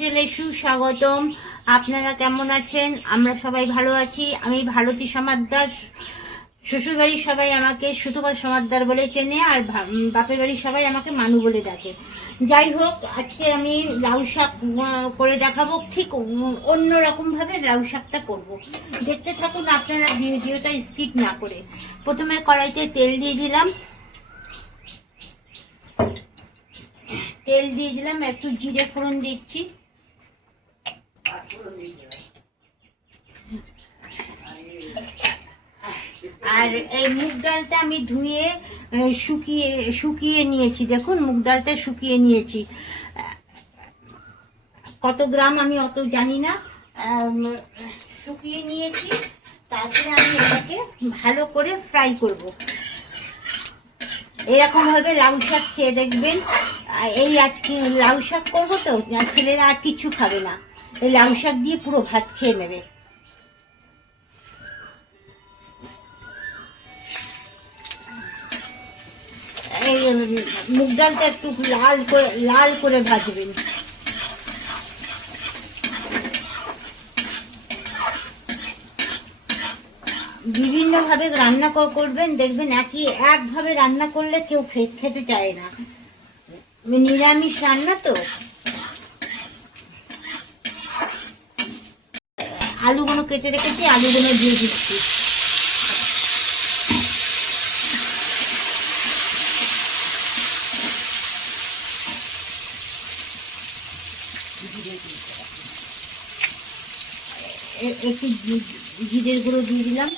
স্পেশালে সুস্বাগতম। আপনারা কেমন আছেন? আমরা সবাই ভালো আছি। আমি ভারতী সমাদ্দার। শ্বশুরবাড়ির সবাই আমাকে সুতপা সমাদ্দার বলে চেনে, আর বাপের বাড়ির সবাই আমাকে মানু বলে ডাকে। যাই হোক, আজকে আমি লাউ শাক করে দেখাবো। ঠিক অন্য রকমভাবে লাউ শাকটা করবো। দেখতে থাকুন আপনারা, ভিডিওটা স্কিপ না করে। প্রথমে কড়াইতে তেল দিয়ে দিলাম, একটু জিরে ফোড়ন দিচ্ছি, আর এই মুগ ডালটা আমি ধুয়ে শুকিয়ে নিয়েছি। দেখুন, মুগ ডালটা শুকিয়ে নিয়েছি। কত গ্রাম আমি অত জানি না, শুকিয়ে নিয়েছি। তারপরে আমি এটাকে ভালো করে ফ্রাই করব। এরকম ভাবে লাউ শাক খেয়ে দেখবেন। এই আজকে লাউ শাক করবো তো, ছেলেরা আর কিছু খাবে না, এই লাউ শাক দিয়ে পুরো ভাত খেয়ে নেবে। এই মুগ ডালটা একটু লাল করে ভাজবেন। বিভিন্নভাবে রান্না করবেন, দেখবেন একভাবে রান্না করলে কেউ খেতে চায় না। নিরামিষ রান্না তো। আলুগুলো কেটে রেখেছি, আলুগুলো দিয়ে দিচ্ছি। একটু জিরের গুঁড়ো দিয়ে দিলাম,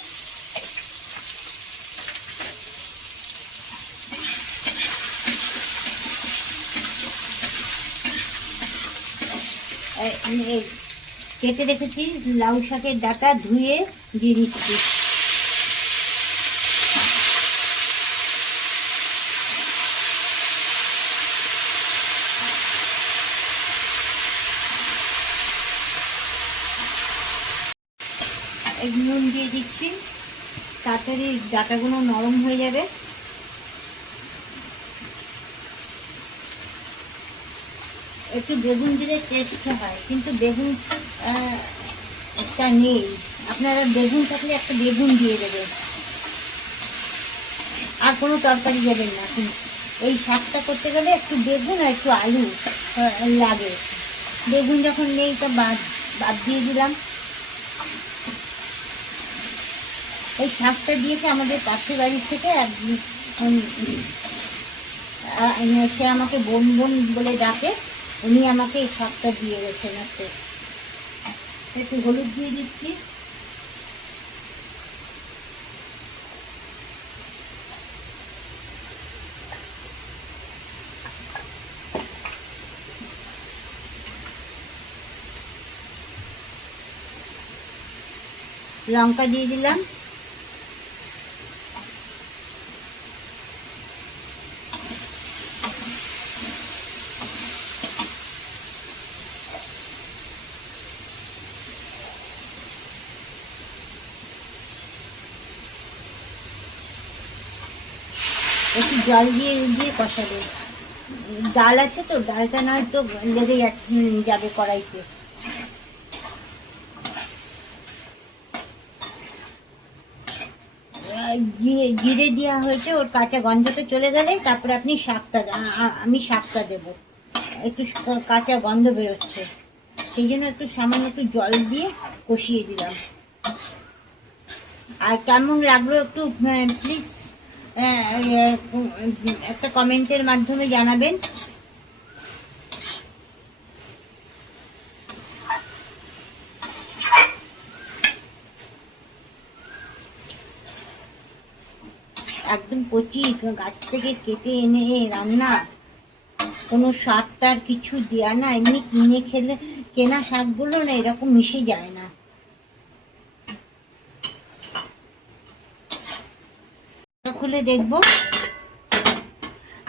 কেটে রেখেছি লাউ শাকের ডাটা ধুয়ে দিয়ে দিচ্ছি। নুন দিয়ে দিচ্ছি, তাড়াতাড়ি ডাটাগুলো নরম হয়ে যাবে। একটু বেগুন দিলে টেস্ট হয়, কিন্তু বেগুনটা নেই। আপনারা বেগুন থাকলে একটা বেগুন দিয়ে দেবেন, আর কোনো তরকারি দেবেন না। এই শাকটা করতে গেলে একটু বেগুন আর একটু আলু লাগে। বেগুন যখন নেই তো বাদ দিয়ে দিলাম। এই শাকটা দিয়েছে আমাদের পাশের বাড়ির থেকে, সে আমাকে বোন বলে ডাকে, উনি আমাকে এই শাকটা দিয়ে গেছেন। একটু হলুদ দিয়ে দিচ্ছি, লঙ্কা দিয়ে দিলাম, একটু জল দিয়ে কষাবে। ডাল আছে তো, ডালটা নয় তো লেগে যাবে কড়াইতে। জিরে দেওয়া হয়েছে, ওর কাঁচা গন্ধটা চলে গেলে তারপরে আপনি আমি শাকটা দেব। একটু কাঁচা গন্ধ বেরোচ্ছে, সেই জন্য একটু সামান্য একটু জল দিয়ে কষিয়ে দিলাম। আর কেমন লাগলো একটু প্লিজ একটা কমেন্টের মাধ্যমে জানাবেন। একদম কচি গাছ থেকে কেটে এনে রান্না, কোনো সার টার কিছু দেয়া না। এমনি কেনা শাকগুলো না এরকম মিশে যায় না। খুলে দেখবো।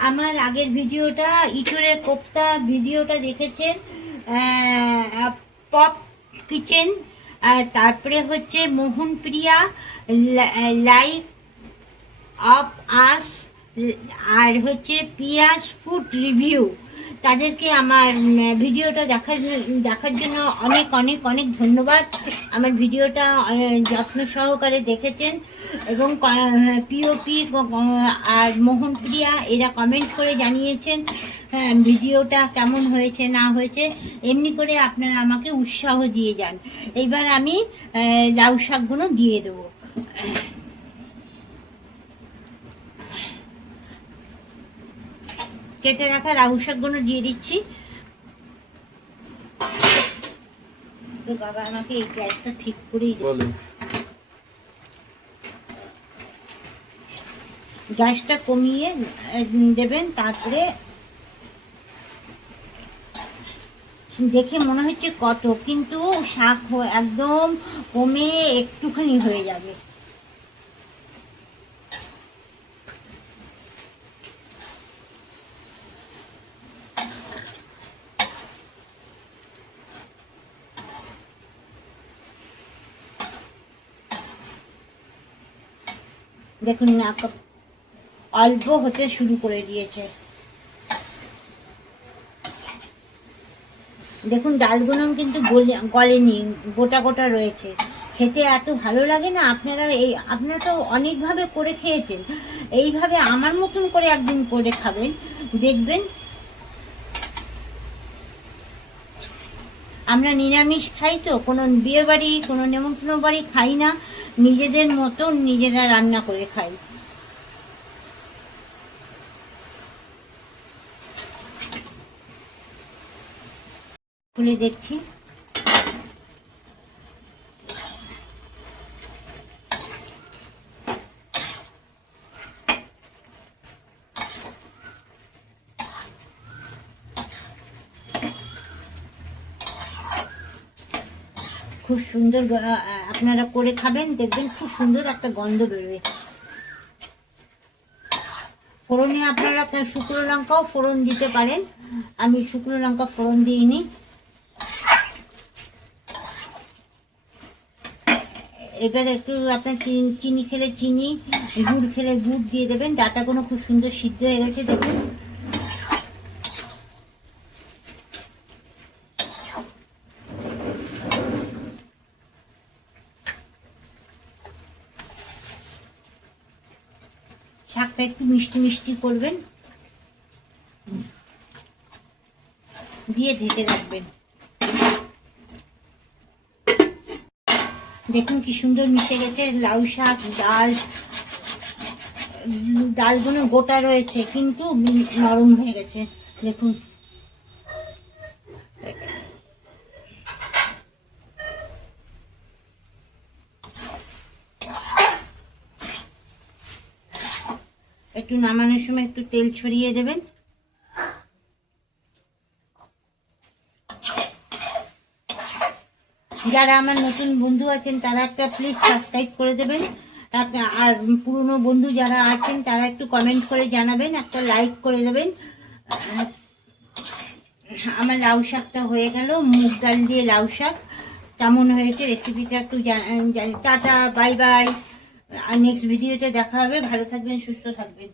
আমার আগের ভিডিওটা, ইঁচড়ের কোপ্তা ভিডিওটা দেখেছেন, পপ কিচেন, তারপরে মোহনপ্রিয়া, লাইফ অফ আস, আর হচ্ছে পিয়াস ফুড রিভিউ, তাদেরকে আমার ভিডিওটা দেখার জন্য অনেক অনেক অনেক ধন্যবাদ। আমার ভিডিওটা যত্ন সহকারে দেখেছেন এবং পিওপি আর মোহনপ্রিয়া এরা কমেন্ট করে জানিয়েছেন ভিডিওটা কেমন হয়েছে না হয়েছে। এমনি করে আপনারা আমাকে উৎসাহ দিয়ে যান। এইবার আমি লাউ শাকগুলো দিয়ে দেবো। কেটে রাখা লাউ শাকগুলো দিয়ে দিচ্ছি। তো বাবা আমাকে এই গ্যাসটা ঠিক করেই দেবে, গ্যাসটা কমিয়ে দেবেন। তারপরে দেখে মনে হচ্ছে কত, কিন্তু শাক একদম কমে একটুখানি হয়ে যাবে। দেখুন অল্প হতে শুরু করে দিয়েছে। দেখুন ডালগুলো কিন্তু গলেনি, গোটা গোটা রয়েছে। খেতে এত ভালো লাগে না। আপনারা তো অনেকভাবে করে খেয়েছেন, এইভাবে আমার মতন করে একদিন করে খাবেন, দেখবেন। আমরা নিরামিষ খাই, তো কোনো বিয়ে বাড়ি কোনো নেমন্তন্ন বাড়ি খাই না, নিজেদের মতন নিজেরা রান্না করে খাই। খুলে দেখছি, খুব সুন্দর। আপনারা করে খাবেন, দেখবেন খুব সুন্দর একটা গন্ধ বেরোয়। ফোড়নে আপনারা শুকনো লঙ্কাও ফোড়ন দিতে পারেন, আমি শুকনো লঙ্কা ফোড়ন দিইনি। এবার একটু আপনার চিনি খেলে চিনি, গুড় খেলে গুড় দিয়ে দেবেন। ডাটাগুলো খুব সুন্দর সিদ্ধ হয়ে গেছে, দেখুন। শাকটা একটু মিষ্টি মিষ্টি করবেন, দিয়ে ঢেকে রাখবেন। দেখুন কি সুন্দর মিশে গেছে লাউ শাক। ডালগুলো গোটা রয়েছে কিন্তু নরম হয়ে গেছে, দেখুন। একটু নামানোর সময় একটু তেল ছড়িয়ে দেবেন। যারা আমার নতুন বন্ধু আছেন তারা একটা প্লিজ সাবস্ক্রাইব করে দেবেন, আর পুরনো বন্ধু যারা আছেন তারা একটু কমেন্ট করে জানাবেন, একটা লাইক করে দেবেন। আমার লাউ শাকটা হয়ে গেল, মুগ ডাল দিয়ে লাউ শাক। কেমন হয়েছে রেসিপিটা একটু জানি। Ta ta, bye bye. আর নেক্সট ভিডিওতে দেখা হবে। ভালো থাকবেন, সুস্থ থাকবেন।